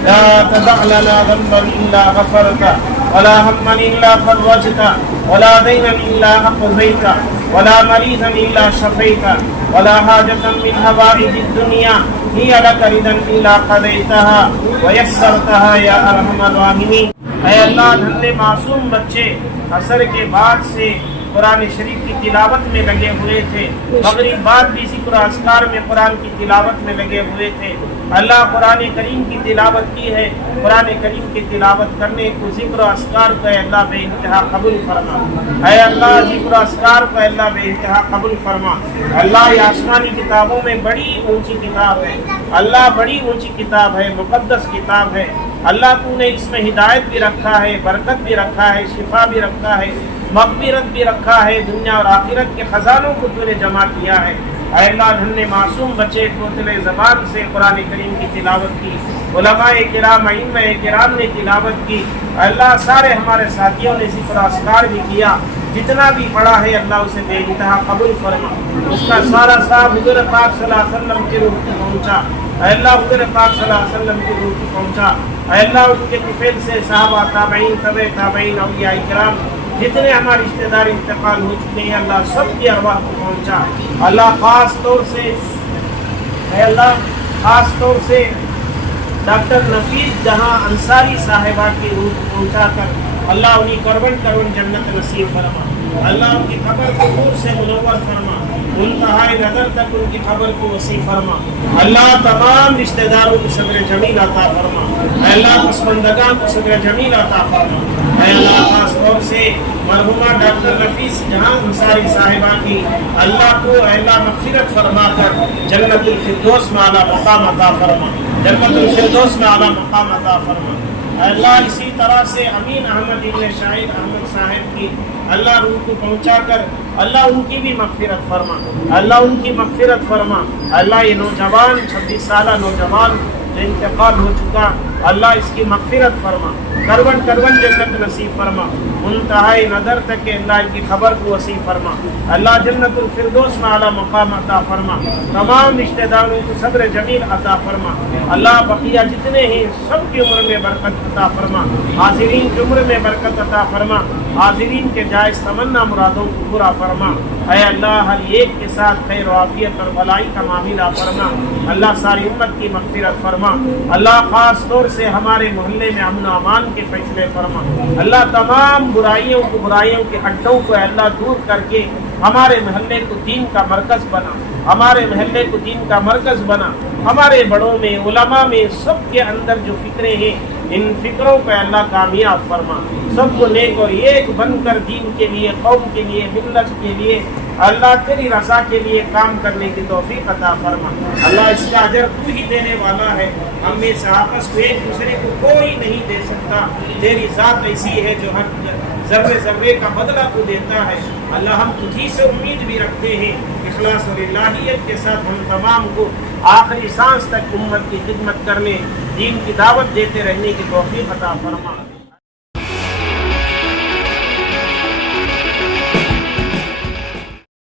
لا تدع لنا ذنبا إلا غفرته ولا هما إلا فرجته ولا دينا إلا أقضيته ولا مريضا إلا شفيته ولا حاجة من حوائج الدنيا هي لك رضا إلا قضيتها ويسرتها يا أرحم الراحمين۔ اے اللہ، دھنے معصوم بچے عصر کے بعد سے قرآن شریف کی تلاوت میں لگے ہوئے تھے، مغرب بعد بھی ذکر و اذکار میں قرآن کی تلاوت میں لگے ہوئے تھے۔ اللہ قرآن کریم کی تلاوت کی ہے، قرآن کریم کی تلاوت کرنے کو ذکر و اذکار کو اللہ بے انتہا قبول فرما۔ اے اللہ، ذکر و اذکار کو اللہ بے انتہا قبول فرما۔ اللہ، یہ آسمانی کتابوں میں بڑی اونچی کتاب ہے، اللہ بڑی اونچی کتاب ہے، مقدس کتاب ہے۔ اللہ تو نے اس میں ہدایت بھی رکھا ہے، برکت بھی رکھا ہے، شفا بھی رکھا ہے، مغفرت بھی رکھا ہے، دنیا اور آخرت کے خزانوں کو تو نے جمع کیا ہے۔ اے اللہ، دھنے معصوم بچے توتلے زبان سے قرآن کریم کی تلاوت کی، علماء کرام، ائمہ کرام نے تلاوت کی۔ اللہ، سارے ہمارے ساتھیوں نے ذکر و اذکار بھی کیا، جتنا بھی پڑھا ہے اللہ اسے بے انتہا قبول فرما۔ اس کا سارا ثواب حضور پاک صلی اللہ علیہ وسلم کی روح کو پہنچا۔ اے اللہ، حضور پاک صلی اللہ علیہ وسلم کی روح کو پہنچا۔ اے اللہ، ان کے طفیل سے صحابہ، تابعین، تبع تابعین، اولیاء کرام، جتنے ہمارے رشتہ دار انتقال ہو چکے ہیں، اللہ سب کی ارواح کو پہنچا۔ اللہ، خاص طور سے ڈاکٹر نفیس جہاں انصاری صاحبہ کی روح کو پہنچا کر اللہ انہیں کروڑ جنت نصیب فرما۔ اللہ، ان کی قبر کو نور سے منور فرما، منتہائے نظر تک ان کی قبر کو وسیع فرما۔ اللہ، تمام رشتہ داروں کو صبر جمیل عطا فرما۔ اے اللہ، پسماندگان کو صبر جمیل عطا فرما۔ اے اللہ، خاص طور سے مرحومہ ڈاکٹر نفیس جہاں انصاری صاحبہ کی اللہ کو اے اللہ مغفرت فرما کر جنت الفردوس میں اعلیٰ مقام عطا فرما، جنت الفردوس میں اعلیٰ مقام عطا فرما۔ اے اللہ، اسی طرح سے امین احمد ابن شاہد احمد صاحب کی اللہ روح کو پہنچا کر اللہ ان کی بھی مغفرت فرما، اللہ ان کی مغفرت فرما۔ اللہ، یہ نوجوان 26 سالہ نوجوان جو انتقال ہو چکا، اللہ اس کی مغفرت فرما، کروڑ جنت نصیب فرما، منتہائی نظر تک کہ اللہ ان کی خبر کو وسیع فرما۔ اللہ، جنت الفردوس میں اعلیٰ مقام عطا فرما، تمام رشتہ داروں کو صبر جمیل عطا فرما۔ اللہ، بقیہ جتنے ہیں سب کی عمر میں برکت عطا فرما، حاضرین کی عمر میں برکت عطا فرما، حاضرین کے جائز تمنا مرادوں کو پورا فرما۔ اے اللہ، ہر ایک کے ساتھ خیر و عافیت اور بھلائی کا معاملہ فرما۔ اللہ، ساری امت کی مغفرت فرما۔ اللہ، خاص طور سے ہمارے محلے میں امن و امان کے فیصلے فرما۔ اللہ، تمام برائیوں کے اڈوں کو اللہ دور کر کے ہمارے محلے کو دین کا مرکز بنا، ہمارے محلے کو دین کا مرکز بنا۔ ہمارے بڑوں میں، علماء میں، سب کے اندر جو فکریں ہیں ان فکروں پہ اللہ کامیاب فرما، سب کو نیک اور ایک بن کر دین کے لیے، قوم کے لیے، ملت کے لیے، اللہ تیری رضا کے لیے کام کرنے کی توفیق عطا فرما۔ اللہ، اس کا اجر تو ہی دینے والا ہے، ہم میں سے آپس کو ایک دوسرے کو کوئی نہیں دے سکتا، تیری ذات ایسی ہے جو ہر ذرے ذرے کا بدلہ تو دیتا ہے. اللہ ہم تجھی سے امید بھی رکھتے ہیں. اخلاص اور الہیت کے ساتھ ہم تمام کو آخری سانس تک امت کی خدمت کرنے، دین کی دعوت دیتے رہنے کی توفیق عطا فرما.